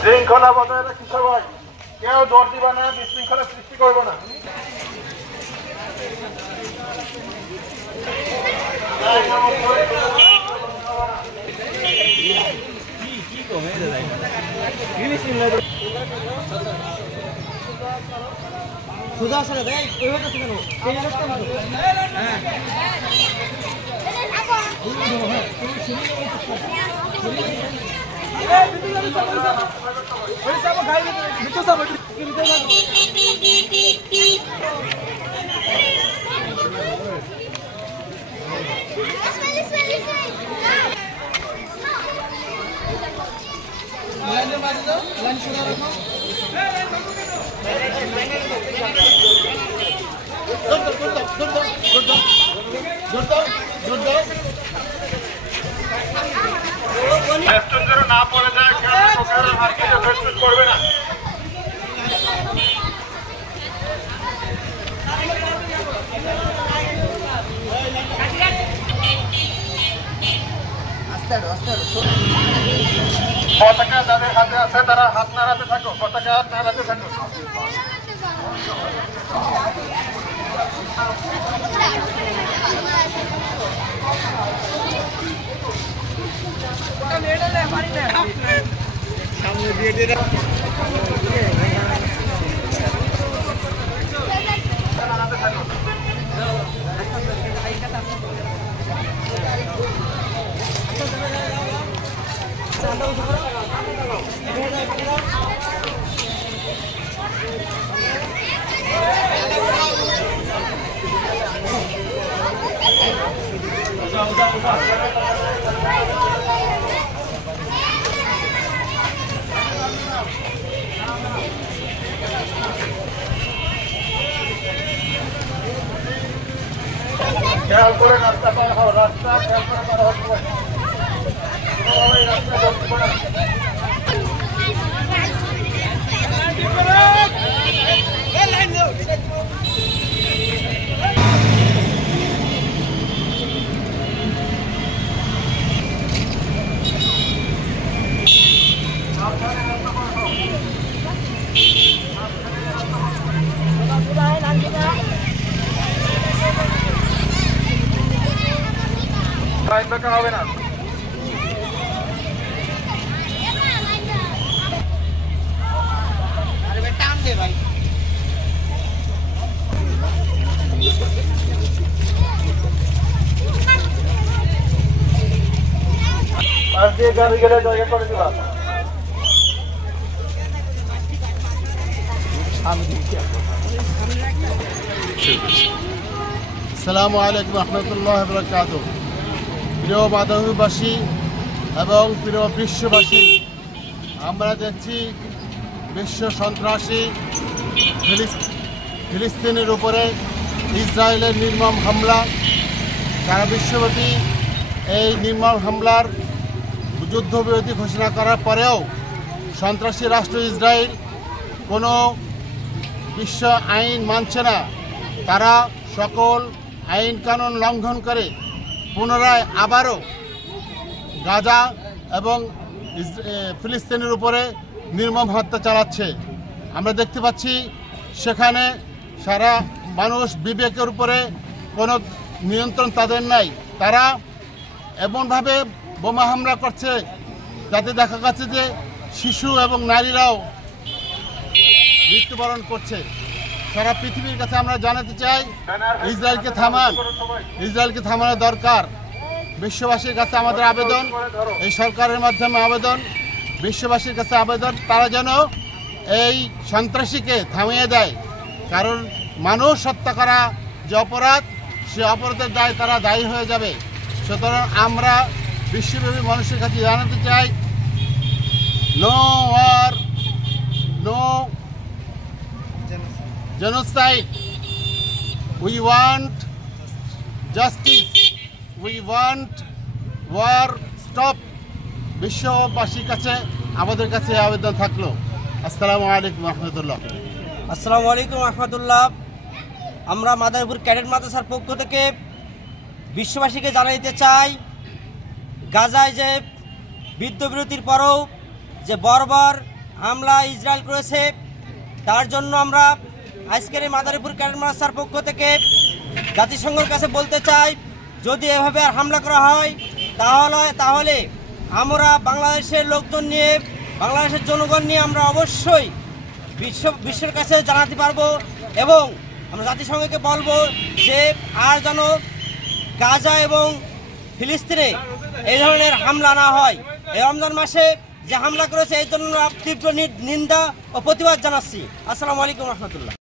শৃঙ্খলা বজায় রাখি সবাই, কেউ দৌড় দিবা না, বিশৃঙ্খলা সৃষ্টি করবো না। সুদা আসলে দেয় ওইভাবে তো কেন এই রাস্তা ভালো হ্যাঁ না পড়ে যায় করবে না। পতাকা যাদের হাতে আছে তারা হাত নাড়াতে থাকো, পতাকা হাত নাড়াতে থাকো। সামনে দিয়ে দিয়ে খেয়াল করে রাস্তা পার হও, রাস্তা খেয়াল করে পার হতে হবে। রাস্তা ধরতে পারে হবে না। গাড়ি গেলে জায়গা করে দিবা। আসসালামু আলাইকুম রহমতুল্লাহ বারাকাতুহু। প্রিয় বাদাহীবাসী এবং প্রিয় বিশ্ববাসী, আমরা দেখছি বিশ্ব সন্ত্রাসী ফিলিস্তিনের উপরে ইসরায়েলের নির্মম হামলা। সারা বিশ্বব্যাপী এই নির্মম হামলার যুদ্ধবিরতি ঘোষণা করার পরেও সন্ত্রাসী রাষ্ট্র ইসরায়েল কোনো বিশ্ব আইন মানছে না। তারা সকল আইন কানুন লঙ্ঘন করে পুনরায় আবারও গাজা এবং ফিলিস্তিনের উপরে নির্মম হত্যা চালাচ্ছে। আমরা দেখতে পাচ্ছি সেখানে সারা মানুষ বিবেকের উপরে কোনো নিয়ন্ত্রণ তাদের নাই। তারা এমনভাবে বোমা হামলা করছে যাতে দেখা যাচ্ছে যে শিশু এবং নারীরাও মৃত্যুবরণ করছে। সারা পৃথিবীর কাছে আমরা জানাতে চাই ইসরায়েলকে থামান, ইসরায়েলকে থামানো দরকার। বিশ্ববাসীর কাছে আমাদের আবেদন, এই সরকারের মাধ্যমে আবেদন, বিশ্ববাসীর কাছে আবেদন, তারা যেন এই সন্ত্রাসীকে থামিয়ে দেয়। কারণ মানুষ হত্যা করা যে অপরাধ, সে অপরাধের দায় তারা দায়ী হয়ে যাবে। সুতরাং আমরা বিশ্বব্যাপী মানুষের কাছে জানাতে চাই, no war, no genocide. We want justice. We want war stop. বিশ্ববাসীর কাছে আমাদের কাছে আবেদন থাকলো। আসসালামু আলাইকুম রহমতুল্লাহ। আসসালামু আলাইকুম রহমতুল্লাহ। আমরা মাদারীপুর ক্যাডেট মাদ্রাসার পক্ষ থেকে বিশ্ববাসীকে জানিয়ে দিতে চাই, গাজায় যে যুদ্ধবিরতির পরেও যে বর্বর হামলা ইসরায়েল করেছে, তার জন্য আমরা আজকের এই মাদারীপুর ক্যাডেট মাদ্রাসার পক্ষ থেকে জাতিসংঘের কাছে বলতে চাই, যদি এভাবে আর হামলা করা হয় তাহলে আমরা বাংলাদেশের লোকজন নিয়ে, বাংলাদেশের জনগণ নিয়ে আমরা অবশ্যই বিশ্বের কাছে জানাতে পারবো এবং আমরা জাতিসংঘকে বলবো যে আর যেন গাজা এবং ফিলিস্তিনে এই ধরনের হামলা না হয়। এই রমজান মাসে যে হামলা করেছে এই জন্য তীব্র নিন্দা ও প্রতিবাদ জানাচ্ছি। আসসালামু আলাইকুম রহমতুল্লাহ।